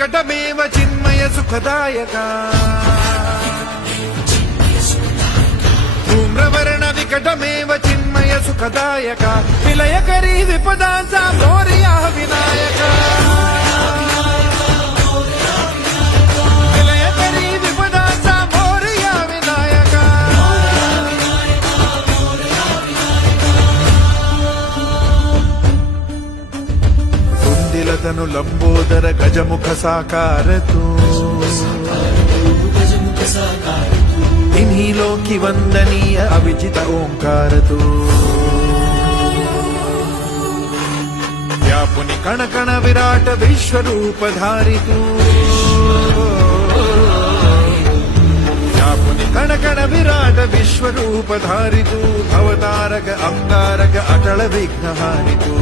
विकटमेव चिन्मय सुखदायका धूम्रवर्ण विकटमेव चिन्मय सुखदायका विलयकरी विपदांचा मोरया विनायका विलयकरी विपदांचा मोरया विनायका कुंदिलतनु लंबोदर गजमुख साकार तू इन्हीं लोकी वंदनीय अविजित ओंकार तू व्यापुनि कण कण विराट विश्वरूप धारी तू व्यापुनि कण कण विराट विश्वरूप धारी तू भवतारक अंगारक अटल विघ्नहारि तू